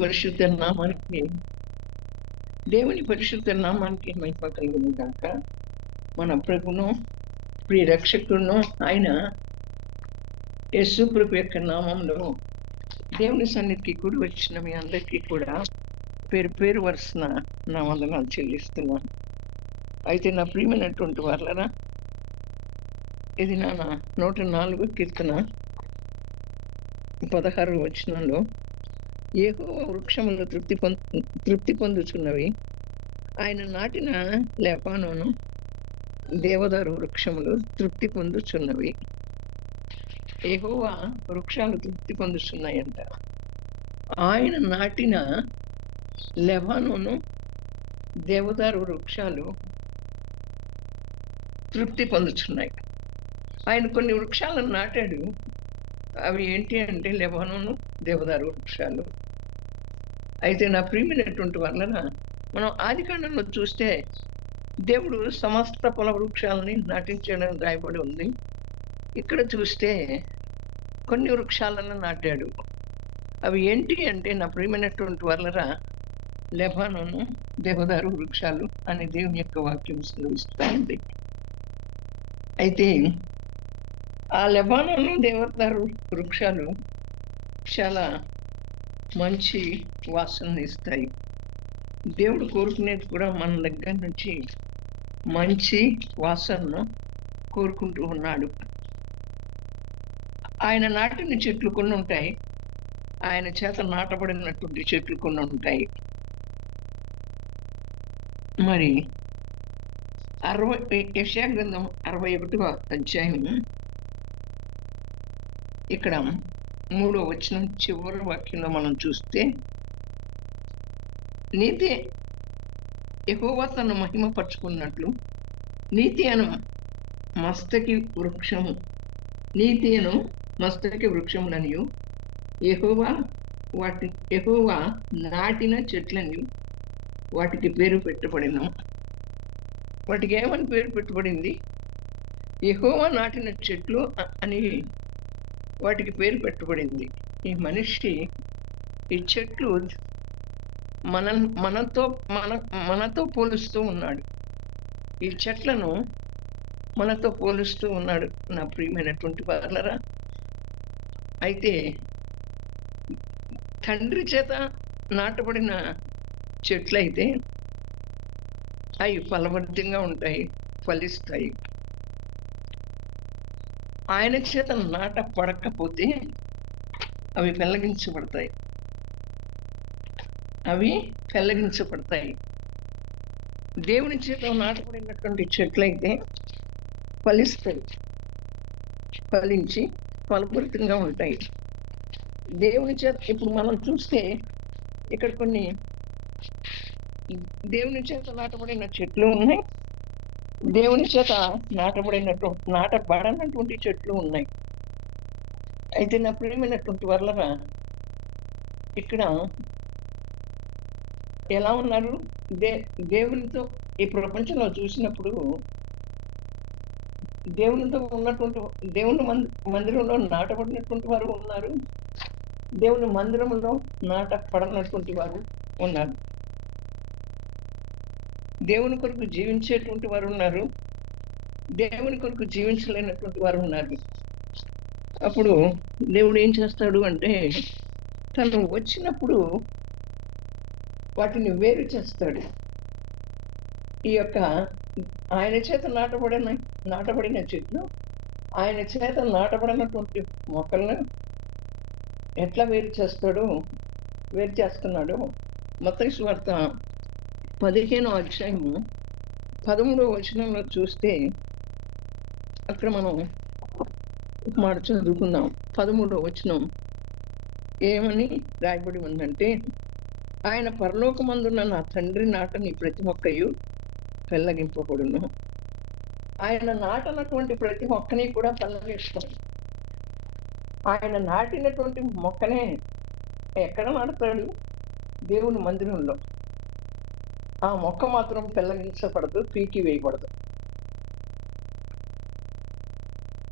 పరిశుద్ధ నామానికి దేవుని పరిశుద్ధ నామానికి మహిమ కలుగును గాక. మన ప్రభును ప్రియ రక్షకుడును ఆయన యేసు ప్రభు యొక్క నామంలో దేవుని సన్నిధికి కూడి వచ్చిన మీ అందరికీ కూడా పేరు పేరు వరుసన నా వందనాలు చెల్లిస్తున్నాను. అయితే నా ప్రియమైనటువంటి వాళ్ళరా, ఇది నా 104 కీర్తన 16 వచనంలో, యెహోవా వృక్షములు తృప్తి పొందుచున్నవి, ఆయన నాటిన లెబానోను దేవదారు వృక్షములు తృప్తి పొందుచున్నవి. యెహోవా వృక్షాలు తృప్తి పొందుతున్నాయంట. ఆయన నాటిన లెబానోను దేవదారు వృక్షాలు తృప్తి పొందుతున్నాయి. ఆయన కొన్ని వృక్షాలను నాటాడు. అవి ఏంటి అంటే లెబానోను దేవదారు వృక్షాలు. అయితే నా ప్రియమైనటువంటి వలన మనం ఆదికాండంలో చూస్తే దేవుడు సమస్త ఫల వృక్షాలని నాటించడం రాయబడి ఉంది. ఇక్కడ చూస్తే కొన్ని వృక్షాలను నాటాడు. అవి ఏంటి అంటే నా ప్రియమైనటువంటి వలన లెబానోను దేవదారు వృక్షాలు అని దేవుని యొక్క వాక్యం సెలవిస్తూ ఉంది. అయితే ఆ లెబానోను దేవదారు వృక్షాలు చాలా మంచి వాసన ఇస్తాయి. దేవుడు కోరుకునేది కూడా మన దగ్గర నుంచి మంచి వాసనను కోరుకుంటూ ఉన్నాడు. ఆయన నాటిన చెట్లు కొన్ని ఉంటాయి, ఆయన చేత నాటబడినటువంటి చెట్లు కొన్ని ఉంటాయి. మరి యెషయా గ్రంథం 61వ అధ్యాయం ఇక్కడ 3వ వచనం చివరి వాక్యంలో మనం చూస్తే, నీతి యెహోవా తను మహిమపరుచుకున్నట్లు నీతి అను మస్తకి వృక్షములనియు యెహోవా నాటిన చెట్లని వాటికి పేరు పెట్టబడిన. వాటికి ఏమని పేరు పెట్టబడింది? యెహోవా నాటిన చెట్లు అని వాటికి పేరు పెట్టబడింది. ఈ మనిషి ఈ చెట్లు మనతో పోలుస్తూ ఉన్నాడు. ఈ చెట్లను మనతో పోలుస్తూ ఉన్నాడు నా ప్రియమైనటువంటి వాళ్ళరా. అయితే తండ్రి చేత నాటబడిన చెట్లయితే అవి ఫలవంతంగా ఉంటాయి, ఫలిస్తాయి. ఆయన చేత నాటపడకపోతే అవి పెళ్ళగించబడతాయి. దేవుని చేత నాటబడినటువంటి చెట్లయితే ఫలిస్తాయి, ఫలించి ఫలభరితంగా ఉంటాయి. దేవుని చేత ఇప్పుడు మనం చూస్తే ఇక్కడ కొన్ని దేవుని చేత నాటబడిన చెట్లు ఉన్నాయి, దేవుని చేత నాటబడనటువంటి చెట్లు ఉన్నాయి. అయితే నా ప్రియమైనటువంటి వలన ఇక్కడ ఎలా ఉన్నారు? దేవునితో ఈ ప్రపంచంలో చూసినప్పుడు దేవునితో ఉన్నటువంటి దేవుని మందిరంలో నాటబడినటువంటి వారు ఉన్నారు, దేవుని మందిరంలో నాటపడనటువంటి వారు ఉన్నారు. దేవుని కొరకు జీవించేటువంటి వారు ఉన్నారు, దేవుని కొరకు జీవించలేనటువంటి వారు ఉన్నారు. అప్పుడు దేవుడు ఏం చేస్తాడు అంటే, తను వచ్చినప్పుడు వాటిని వేరు చేస్తాడు. ఈ యొక్క ఆయన చేత నాటబడిన చెట్లు, ఆయన చేత నాటబడినటువంటి మొక్కలను ఎట్లా వేరు చేస్తున్నాడు? మత్తయి సువార్త 15వ అధ్యాయము 13వ వచనంలో చూస్తే అక్కడ మనం ఒక మాట చదువుకుందాం. 13వ వచనం ఏమని రాయబడి ఉందంటే, ఆయన పరలోకమందున్న నా తండ్రి నాటని ప్రతి మొక్కయు పెళ్ళగింపబడును. ఆయన నాటనటువంటి ప్రతి మొక్కని కూడా పెళ్ళగిస్తాడు. ఆయన నాటినటువంటి మొక్కనే ఎక్కడ నాటుతాడు? దేవుని మందిరంలో. ఆ మొక్క మాత్రం పెళ్ళగించబడదు, పీకి వేయబడదు.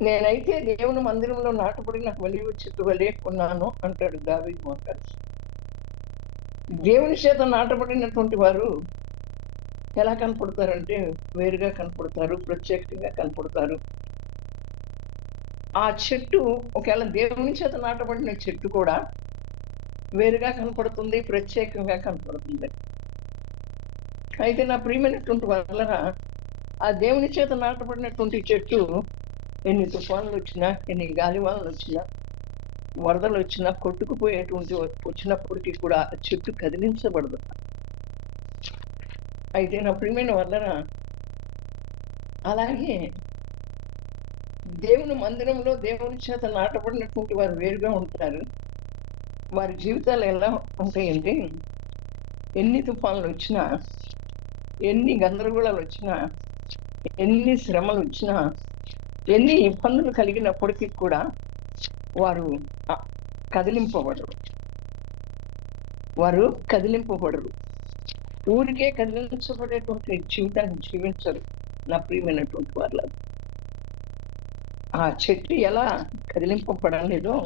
నేనైతే దేవుని మందిరంలో నాటబడిన ఒలీవ చెట్టు వలె ఉన్నాను అంటాడు దావీదు మోకాలి. దేవుని చేత నాటబడినటువంటి వారు ఎలా కనపడతారంటే వేరుగా కనపడతారు, ప్రత్యేకంగా కనపడతారు. ఆ చెట్టు ఒకవేళ దేవుని చేత నాటబడిన చెట్టు కూడా వేరుగా కనపడుతుంది, ప్రత్యేకంగా కనపడుతుంది. అయితే నా ప్రియమైనటువంటి వాళ్ళరా, ఆ దేవుని చేత నాటబడినటువంటి చెట్టు ఎన్ని తుఫానులు వచ్చినా, ఎన్ని గాలివానలు వచ్చినా, వరదలు వచ్చినా, కొట్టుకుపోయేటువంటి వచ్చినప్పటికీ కూడా ఆ చెట్టు కదిలించబడదు. అయితే నా ప్రియమైన వాళ్ళరా, అలాగే దేవుని మందిరంలో దేవుని చేత నాటబడినటువంటి వారు వేరుగా ఉంటారు. వారి జీవితాలు ఎలా ఉంటాయంటే, ఎన్ని తుఫానులు వచ్చినా, ఎన్ని గందరగోళాలు వచ్చినా, ఎన్ని శ్రమలు వచ్చినా, ఎన్ని ఇబ్బందులు కలిగినప్పటికీ కూడా వారు కదిలింపబడరు. వారు కదిలింపబడరు. ఊరికే కదిలించబడేటువంటి జీవితాన్ని జీవించరు నా ప్రియమైనటువంటి వాళ్ళు. ఆ చెట్టు ఎలా కదిలింపబడలేదో,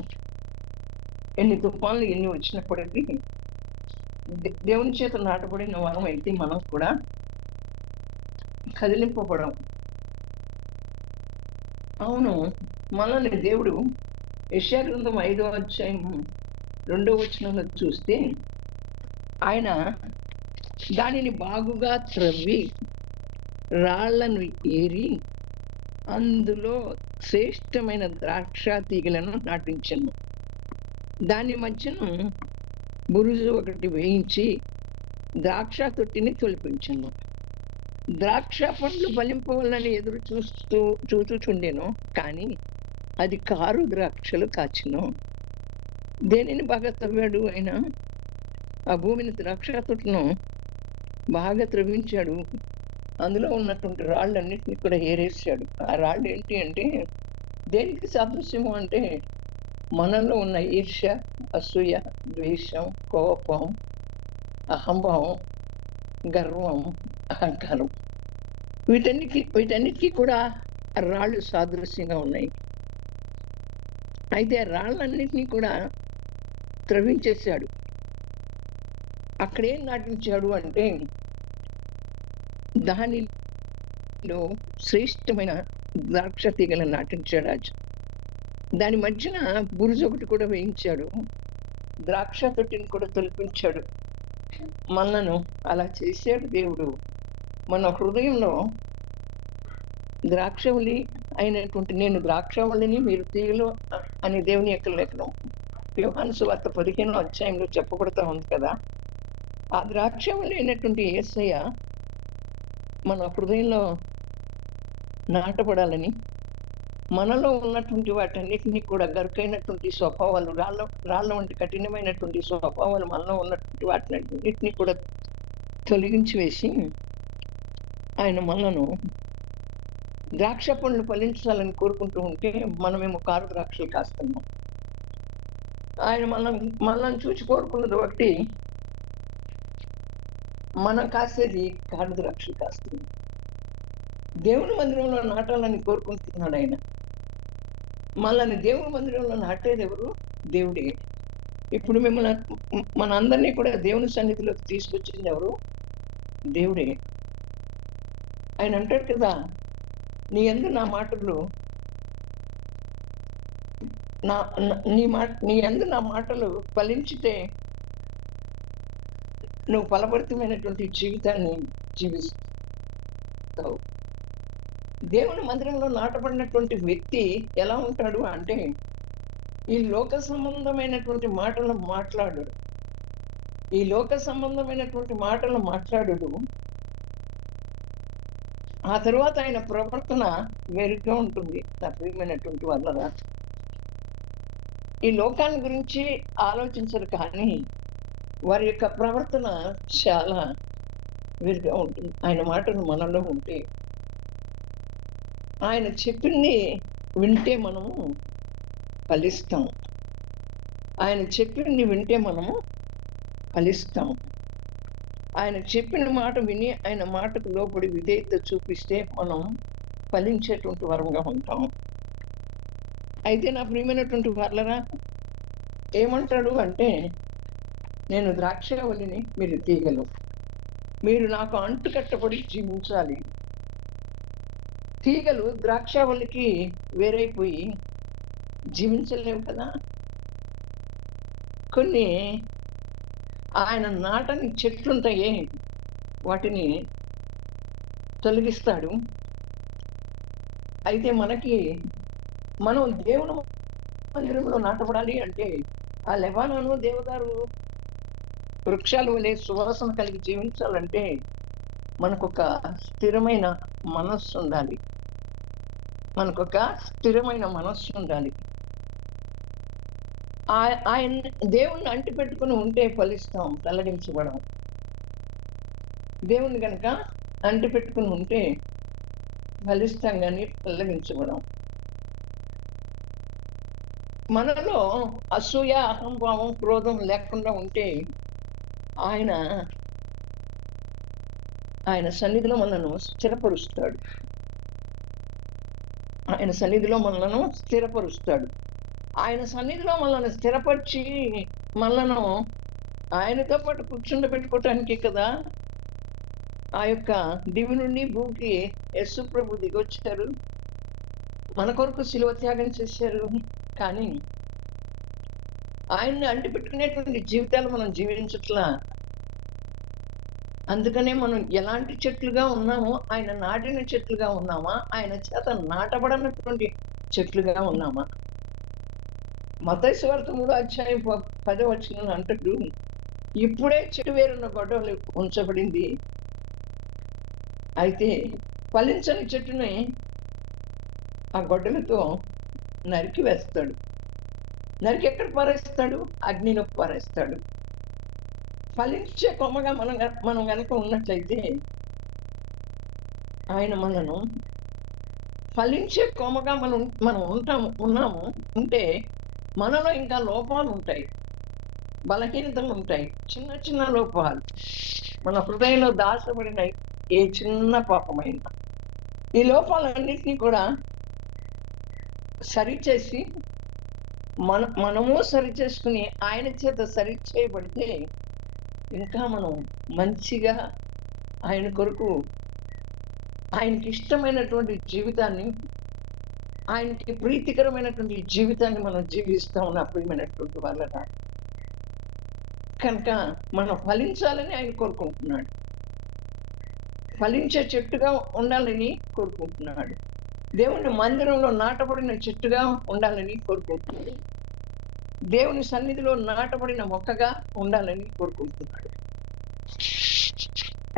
ఎన్ని తుఫాన్లు ఎన్ని వచ్చినప్పటికీ దేవుని చేత నాటబడిన వారం అయితే మనం కూడా కదిలింపబడం. అవును, మనల్ని దేవుడు యెషయా గ్రంథం 5వ అధ్యాయం 2వ వచనంలో చూస్తే, ఆయన దానిని బాగుగా త్రవ్వి రాళ్లను ఏరి అందులో శ్రేష్టమైన ద్రాక్ష తీగలను నాటించను. దాని మధ్యను బురుజు ఒకటి వేయించి ద్రాక్ష తొట్టిని తొలిపించను. ద్రాక్ష పండ్లు ఫలింపవలనని ఎదురు చూచుచుండెను, కానీ అది కారు ద్రాక్షలు కాచెను. దేనిని బాగా తవ్వాడు ఆయన? ఆ భూమిని, ద్రాక్ష తొట్టును బాగా త్రవ్వించాడు. అందులో ఉన్నటువంటి రాళ్ళన్నిటినీ కూడా ఏరేసాడు. ఆ రాళ్ళు ఏంటి అంటే దేనికి సాదృశ్యము అంటే, మనలో ఉన్న ఈర్ష్య, అసూయ, ద్వేషం, కోపం, అహంభావం, గర్వం, అహంకారం, వీటన్నిటికీ కూడా రాళ్ళు సాదృశ్యంగా ఉన్నాయి. అయితే ఆ రాళ్ళన్నిటినీ కూడా త్రవించేశాడు. అక్కడేం నాటించాడు అంటే, దానిలో శ్రేష్టమైన ద్రాక్ష తీగలను నాటించాడు. దాని మధ్యన బురుజు ఒకటి కూడా వేయించాడు. ద్రాక్ష తొట్టిని కూడా తొలిపించాడు. మనను అలా చేశాడు దేవుడు. మన హృదయంలో ద్రాక్షవల్లి అయినటువంటి, నేను ద్రాక్షవల్లిని మీరు తీగలు అని దేవుని యొక్క లేఖనం యోహాను సువార్త 15వ అధ్యాయంలో చెప్పబడుతూ ఉంది కదా. ఆ ద్రాక్షవల్లి అయినటువంటి యేసయ్య మన హృదయంలో నాటబడాలని, మనలో ఉన్నటువంటి వాటన్నిటినీ కూడా గరుకైనటువంటి స్వభావాలు, రాళ్ళ వంటి కఠినమైనటువంటి స్వభావాలు మనలో ఉన్నటువంటి వాటినన్నిటినీ కూడా తొలగించి వేసి ఆయన మనను ద్రాక్ష పండ్లు ఫలించాలని కోరుకుంటూ ఉంటే, మనమేమో కారు ద్రాక్షలు కాస్తున్నాం. ఆయన మనల్ని చూసి కోరుకున్నది ఒకటి, మనం కాసేది కారు ద్రాక్షలు కాస్తుంది. దేవుని మందిరంలో నాటాలని కోరుకుంటున్నాడు ఆయన. మనల్ని దేవుని మందిరంలో నాటేది ఎవరు? దేవుడే. ఇప్పుడు మిమ్మల్ని, మన అందరినీ కూడా దేవుని సన్నిధిలోకి తీసుకొచ్చింది ఎవరు? దేవుడే. ఆయన అంటాడు కదా, నీ యందు నా మాటలు నీ యందు నా మాటలు ఫలించితే నువ్వు ఫలభరితమైనటువంటి జీవితాన్ని జీవిస్తావు. దేవుని మందిరంలో నాటబడినటువంటి వ్యక్తి ఎలా ఉంటాడు అంటే, ఈ లోక సంబంధమైనటువంటి మాటలు మాట్లాడు. ఈ లోక సంబంధమైనటువంటి మాటలు మాట్లాడు. ఆ తర్వాత ఆయన ప్రవర్తన వేరుగా ఉంటుంది నా ప్రియమైనటువంటి వాళ్ళ. ఈ లోకాన్ని గురించి ఆలోచించరు, కానీ వారి యొక్క ప్రవర్తన చాలా వేరుగా ఉంటుంది. ఆయన మాటలు మనలో ఉంటే, ఆయన చెప్పింది వింటే మనము ఫలిస్తాం. ఆయన చెప్పింది వింటే మనము ఫలిస్తాం. ఆయన చెప్పిన మాట విని ఆయన మాటకు లోబడి విధేయత చూపిస్తే మనం ఫలించేటువంటి వరంగా ఉంటాం. అయితే నా ప్రియమైనటువంటి వాళ్ళరా, ఏమంటాడు అంటే, నేను ద్రాక్షావల్లిని, మీరు తీగలు. మీరు నాకు అంటు కట్టబడి జీవించాలి. తీగలు ద్రాక్షావల్లికి వేరైపోయి జీవించలేవు కదా. కొన్ని ఆయన నాటని చెట్లుంటాయే, వాటిని తొలగిస్తాడు. అయితే మనం దేవుని మందిరంలో నాటబడాలి అంటే ఆ లెబానోను దేవదారు వృక్షాలు వలె సువాసన కలిగి జీవించాలంటే మనకొక స్థిరమైన మనస్సు ఉండాలి. ఆయన దేవుణ్ణి అంటి పెట్టుకుని ఉంటే ఫలిస్తాం, తొలగించబడం. దేవుణ్ణి కనుక అంటి పెట్టుకుని ఉంటే ఫలిస్తాం కానీ తొలగించబడం. మనలో అసూయ, అహంభావం, క్రోధం లేకుండా ఉంటే ఆయన సన్నిధిలో మనను స్థిరపరుస్తాడు. ఆయన సన్నిధిలో మనలను స్థిరపరిచి మనలను ఆయనతో పాటు కూర్చుండబెట్టుకోవటానికి కదా ఆ యొక్క దివి నుండి భూమికి యేసు ప్రభు దిగొచ్చారు. మన కొరకు శిలువ త్యాగం చేశారు. కానీ ఆయన్ని అంటి పెట్టుకునేటువంటి జీవితాలు మనం జీవించట్లా. అందుకనే మనం ఎలాంటి చెట్లుగా ఉన్నామో, ఆయన నాటిన చెట్లుగా ఉన్నామా, ఆయన చేత నాటబడినటువంటి చెట్లుగా ఉన్నామా? మత్తయి సువార్త 3:10 అంటాడు, ఇప్పుడే చెట్టు వేరున్న గొడ్డలి ఉంచబడింది. అయితే ఫలించని చెట్టుని ఆ గొడ్డలతో నరికి వేస్తాడు. నరికి ఎక్కడ పారేస్తాడు? అగ్నిలో పారేస్తాడు. ఫలించే కొమ్మగా మనం గనక ఉన్నట్లయితే ఆయన మనను ఫలించే కొమ్మగా మనం ఉంటే మనలో ఇంకా లోపాలు ఉంటాయి, బలహీనతలు ఉంటాయి, చిన్న చిన్న లోపాలు. మన హృదయంలో దాచబడిన ఏ చిన్న పాపమైనా ఈ లోపాలన్నింటినీ కూడా సరిచేసి మనము సరిచేసుకుని ఆయన చేత సరిచేయబడితే ఇంకా మనం మంచిగా ఆయన కొరకు, ఆయనకి ఇష్టమైనటువంటి జీవితాన్ని, ఆయనకి ప్రీతికరమైనటువంటి జీవితాన్ని మనం జీవిస్తాం నా ప్రియమైనటువంటి వాళ్ళ. కనుక మనం ఫలించాలని ఆయన కోరుకుంటున్నాడు. ఫలించే చెట్టుగా ఉండాలని కోరుకుంటున్నాడు. దేవుని మందిరంలో నాటబడిన చెట్టుగా ఉండాలని కోరుకుంటున్నాడు. దేవుని సన్నిధిలో నాటబడిన మొక్కగా ఉండాలని కోరుకుంటున్నాడు.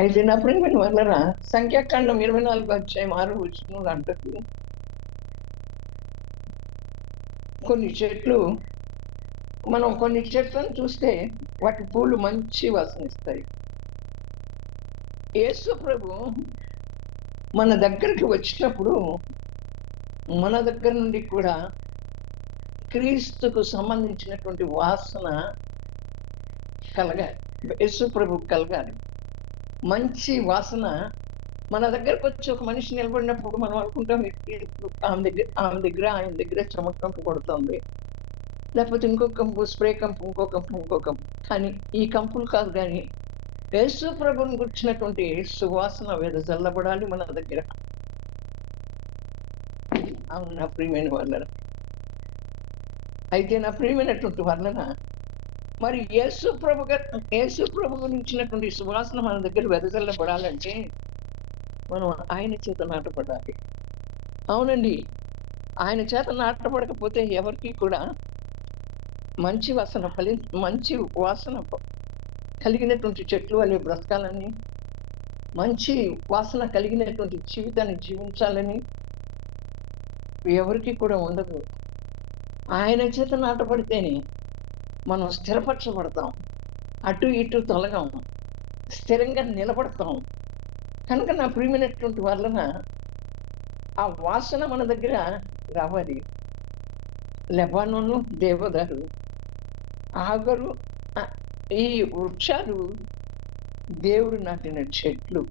అయితే నా ప్రియమైన వాళ్ళ, సంఖ్యాకాండం 24:6 అంటూ కొన్ని చెట్లను చూస్తే వాటి పూలు మంచి వాసన ఇస్తాయి. యేసు ప్రభు మన దగ్గరికి వచ్చినప్పుడు మన దగ్గర నుండి కూడా క్రీస్తుకు సంబంధించినటువంటి వాసన కలగాలి. యేసు ప్రభు కలగాలి. మంచి వాసన మన దగ్గరకు వచ్చి ఒక మనిషి నిలబడినప్పుడు మనం అనుకుంటాం, ఆయన దగ్గర చెమటంపు కొడుతుంది, లేకపోతే ఇంకో కంపు, స్ప్రే కంపు, ఇంకో కంపు. కానీ ఈ కంపులు కాదు, కానీ యేసు ప్రభుని గుర్చినటువంటి సువాసన వెదజల్లబడాలి మన దగ్గర. అవును నా ప్రియమైన వాళ్ళ. అయితే నా ప్రియమైనటువంటి వాళ్ళన, మరి యేసు ప్రభు గురించినటువంటి సువాసన మన దగ్గర వెదజల్లబడాలంటే మనం ఆయన చేత నాటపడాలి. అవునండి, ఆయన చేత నాటపడకపోతే ఎవరికి కూడా మంచి వాసన కలిగినటువంటి చెట్లు వలె బ్రతకాలని, మంచి వాసన కలిగినటువంటి జీవితాన్ని జీవించాలని ఎవరికి కూడా ఉండదు. ఆయన చేత నాటపడితేనే మనం స్థిరపరచబడతాం, అటు ఇటు తొలగం, స్థిరంగా నిలబడతాం. కనుక నా ప్రియమైనటువంటి వలన ఆ వాసన మన దగ్గర రావాలి. లెబానోను, దేవదారు, ఆగరు, ఈ వృక్షాలు దేవుడు నాటిన చెట్లు.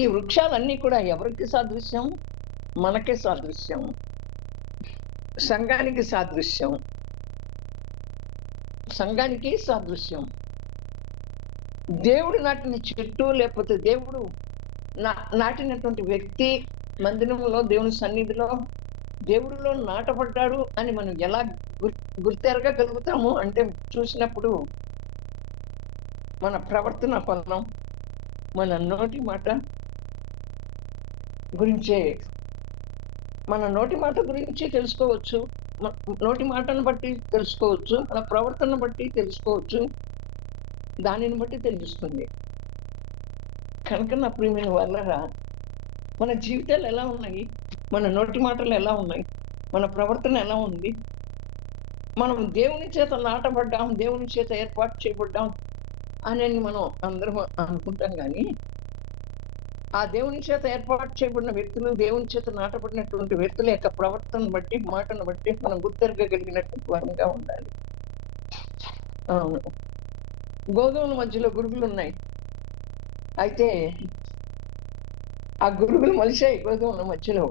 ఈ వృక్షాలన్నీ కూడా ఎవరికి సాదృశ్యం? మనకే సాదృశ్యం, సంఘానికి సాదృశ్యం. సంఘానికి సాదృశ్యం. దేవుడు నాటిన చెట్టు లేకపోతే దేవుడు నాటినటువంటి వ్యక్తి మందిరంలో, దేవుని సన్నిధిలో, దేవుడిలో నాటపడ్డాడు అని మనం ఎలా గుర్తెరగగలుగుతాము అంటే, చూసినప్పుడు మన ప్రవర్తన పనం, మన నోటి మాట గురించే, మన నోటి మాట గురించి తెలుసుకోవచ్చు, నోటి మాటను బట్టి తెలుసుకోవచ్చు, మన ప్రవర్తన బట్టి తెలుసుకోవచ్చు, దానిని బట్టి తెలుస్తుంది. కనుక నా ప్రియమైన వాళ్ళరా, మన జీవితాలు ఎలా ఉన్నాయి, మన నోటి మాటలు ఎలా ఉన్నాయి, మన ప్రవర్తన ఎలా ఉంది, మనం దేవుని చేత నాటబడ్డాం, దేవుని చేత ఏర్పాటు చేయబడ్డాం అని మనం అందరం అనుకుంటాం. కానీ ఆ దేవుని చేత ఏర్పాటు చేయబడిన వ్యక్తులు, దేవుని చేత నాటబడినటువంటి వ్యక్తుల యొక్క ప్రవర్తన బట్టి, మాటను బట్టి మనం గుర్తెరగగలిగినటువంటి వారంగా ఉండాలి. అవును, గోధుమల మధ్యలో గురుగులు ఉన్నాయి. అయితే ఆ గురుగులు మొలిచాయి గోధుమల మధ్యలో.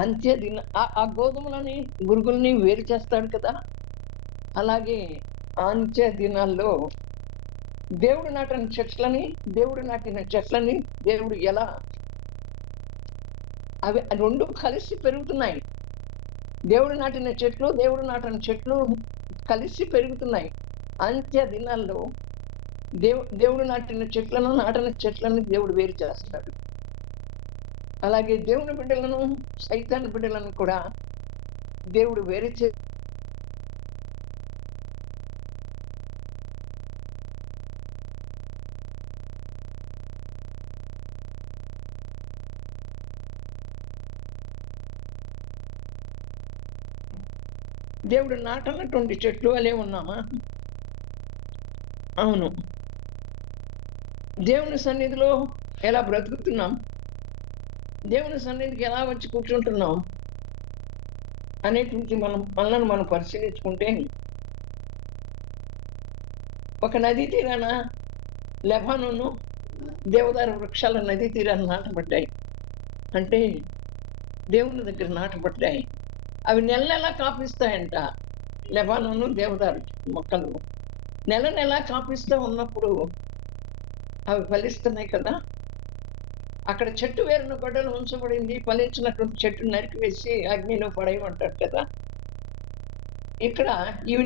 అంత్య దిన ఆ గోధుమలని, గురుగుల్ని వేరు చేస్తాడు కదా. అలాగే అంత్య దినాల్లో దేవుడు నాటిన చెట్లని దేవుడు ఎలా, అవి రెండు కలిసి పెరుగుతున్నాయి. దేవుడు నాటిన చెట్లు కలిసి పెరుగుతున్నాయి. అంత్య దినాల్లో దేవుడు నాటిన చెట్లను దేవుడు వేరు చేస్తాడు. అలాగే దేవుని బిడ్డలను, సైతాను బిడ్డలను కూడా దేవుడు వేరు చే దేవుడు నాటనటువంటి చెట్లు అలే ఉన్నామా? అవును. దేవుని సన్నిధిలో ఎలా బ్రతుకుతున్నాం, దేవుని సన్నిధికి ఎలా వచ్చి కూర్చుంటున్నాం అనేటువంటి మనల్ని మనం పరిశీలించుకుంటే, ఒక నదీ తీరాన లెబానోను దేవదారు వృక్షాల నదీ తీరాన నాటబడ్డాయి. అంటే దేవుని దగ్గర నాటబడ్డాయి. అవి నెల కాపిస్తాయంట. లెబానోను దేవదారు మొక్కలు నెల కాపిస్తూ ఉన్నప్పుడు అవి ఫలిస్తున్నాయి కదా. అక్కడ చెట్టు వేరున గొడ్డలు ఉంచబడింది, ఫలించినటువంటి చెట్టు నరికివేసి అగ్నిలో పడేయమంటారు కదా. ఇక్కడ ఇవి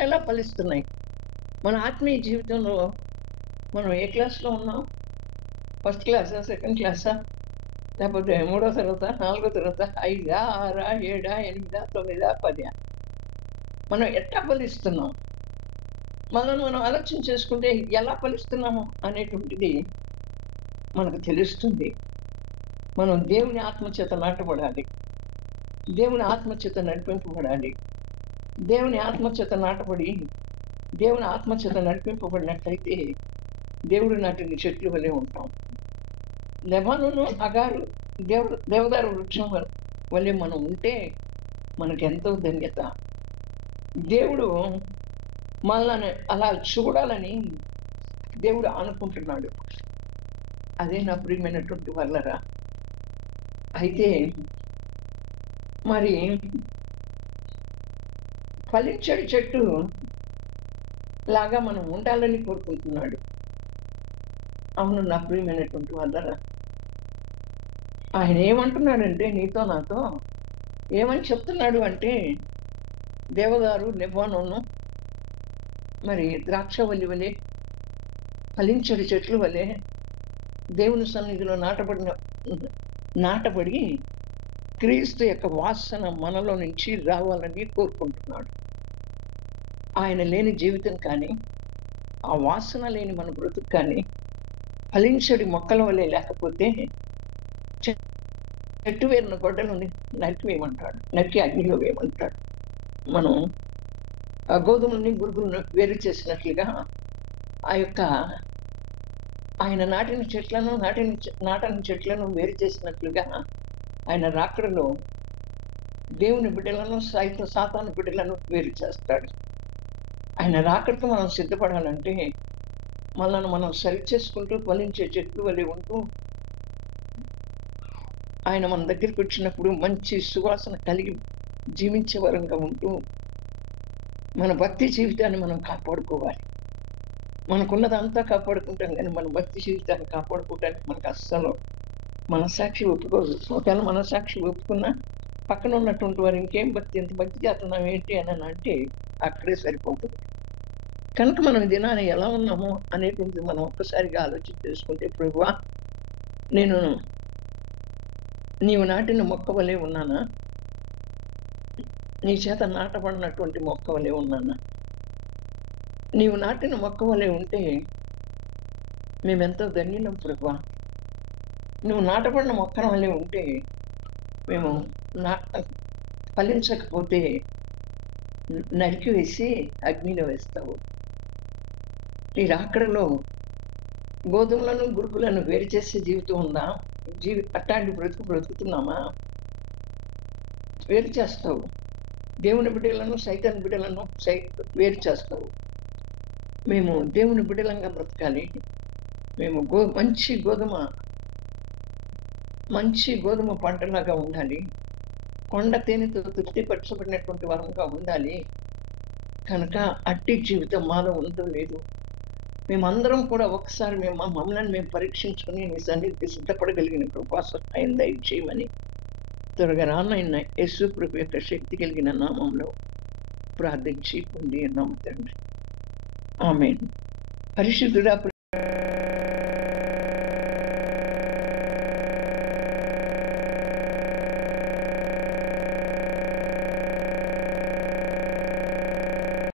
నెల ఫలిస్తున్నాయి. మన ఆత్మీయ జీవితంలో మనం ఏ క్లాస్లో ఉన్నాం? ఫస్ట్ క్లాసా, సెకండ్ క్లాసా, లేకపోతే 3వ తరగతా, 4వ తరగతా, 5, 6, 7, 8, 9, 10? మనం ఎట్లా ఫలిస్తున్నాం? మనం ఆలోచన చేసుకుంటే ఎలా ఫలిస్తున్నాము అనేటువంటిది మనకు తెలుస్తుంది. మనం దేవుని ఆత్మచేత నాటబడాలి, దేవుని ఆత్మచేత నడిపింపబడాలి. దేవుని ఆత్మచేత నాటబడి, దేవుని ఆత్మచేత నడిపింపబడినట్లయితే దేవుడు నాటిన చెట్లు వలె ఉంటాం. లెబానోను, అగారు దేవదారు వృక్షం వలె మనం ఉంటే మనకెంతో ధన్యత. దేవుడు మనల్ని అలా చూడాలని దేవుడు అనుకుంటున్నాడు. అదే నా ప్రియమైనటువంటి వాళ్ళరా. అయితే మరి ఫలించడి చెట్టు లాగా మనం ఉండాలని కోరుకుంటున్నాడు. అవును నా ప్రియమైనటువంటి వాళ్ళరా, ఆయన ఏమంటున్నాడంటే, నీతో నాతో ఏమని చెప్తున్నాడు అంటే, దేవదారు లెబానోను మరి ద్రాక్షవల్లి వలె, ఫలించడి చెట్లు వలె దేవుని సన్నిధిలో నాటబడి క్రీస్తు యొక్క వాసన మనలో నుంచి రావాలని కోరుకుంటున్నాడు. ఆయన లేని జీవితం కానీ, ఆ వాసన లేని మన బ్రతుకు కానీ ఫలించడి మొక్కల వలె లేకపోతే చెట్టు వేరిన గొడ్డలు నరికి అగ్నిలో వేయమంటాడు. మనం ఆ గోధుమల్ని, గురుగులను వేరు చేసినట్లుగా ఆయన నాటిన చెట్లను వేరు చేసినట్లుగా ఆయన రాకడలో దేవుని బిడ్డలను, సాతాను బిడ్డలను వేరు చేస్తాడు. ఆయన రాకడతో మనం సిద్ధపడాలంటే మనల్ని మనం సరి చేసుకుంటూ ఫలించే చెట్లు వలె ఉంటూ, ఆయన మన దగ్గరికి వచ్చినప్పుడు మంచి సువాసన కలిగి జీవించే వరంగా ఉంటూ, మన భక్తి జీవితాన్ని మనం కాపాడుకోవాలి. మనకున్నదంతా కాపాడుకుంటాం కానీ మన భక్తి జీవితాన్ని కాపాడుకోవడానికి మనకు అస్సలు మనస్సాక్షి ఒప్పుకోదు. ఒకవేళ మనస్సాక్షి ఒప్పుకున్నా పక్కన ఉన్నటువంటి వారు ఇంకేం భక్తి, ఎంత భక్తి చేస్తున్నాం ఏంటి అని అంటే అక్కడే సరిపోతుంది. కనుక మనం ఈ దినాన ఎలా ఉన్నామో అనేటువంటిది మనం ఒక్కసారిగా ఆలోచన చేసుకుంటే, ప్రభువా నేను నీవు నాటిన మొక్క వలె ఉన్నానా? నీ చేత నాటబడినటువంటి మొక్క వలె ఉన్నానా? నీవు నాటిన మొక్క వలె ఉంటే మేమెంతో ధన్యులం ప్రభువా. నువ్వు నాటబడిన మొక్కల వలె ఉంటే మేము ఫలించకపోతే నరికి వేసి అగ్నిలో వేస్తావు. నీ రాకడలో గోధుమలను గురుకులను వేరు చేసే జీవితం ఉందా? అట్లాంటి బ్రతుకుతున్నామా? వేరు చేస్తావు. దేవుని బిడ్డలను సైతాన్ బిడ్డలను వేరు చేస్తావు. మేము దేవుని బిడ్డలంగా బ్రతకాలి. మేము మంచి గోధుమ పంటలాగా ఉండాలి. కొండ తేనెతో తృప్తిపరచబడినటువంటి వరంగా ఉండాలి. కనుక అట్టి జీవితం మాలో ఉందో లేదు. మేమందరం కూడా ఒకసారి మమ్మల్ని మేము పరీక్షించుకుని నీ సన్నిధికి సిద్ధపడగలిగిన కృపా సహాయం దయచేయమని త్వరగా రానైన యేసు ప్రభు యొక్క శక్తి కలిగిన నామంలో ప్రార్థించి పొంది ఉన్నాము తండ్రి. ఆమేన్. పరిశుద్ధుడా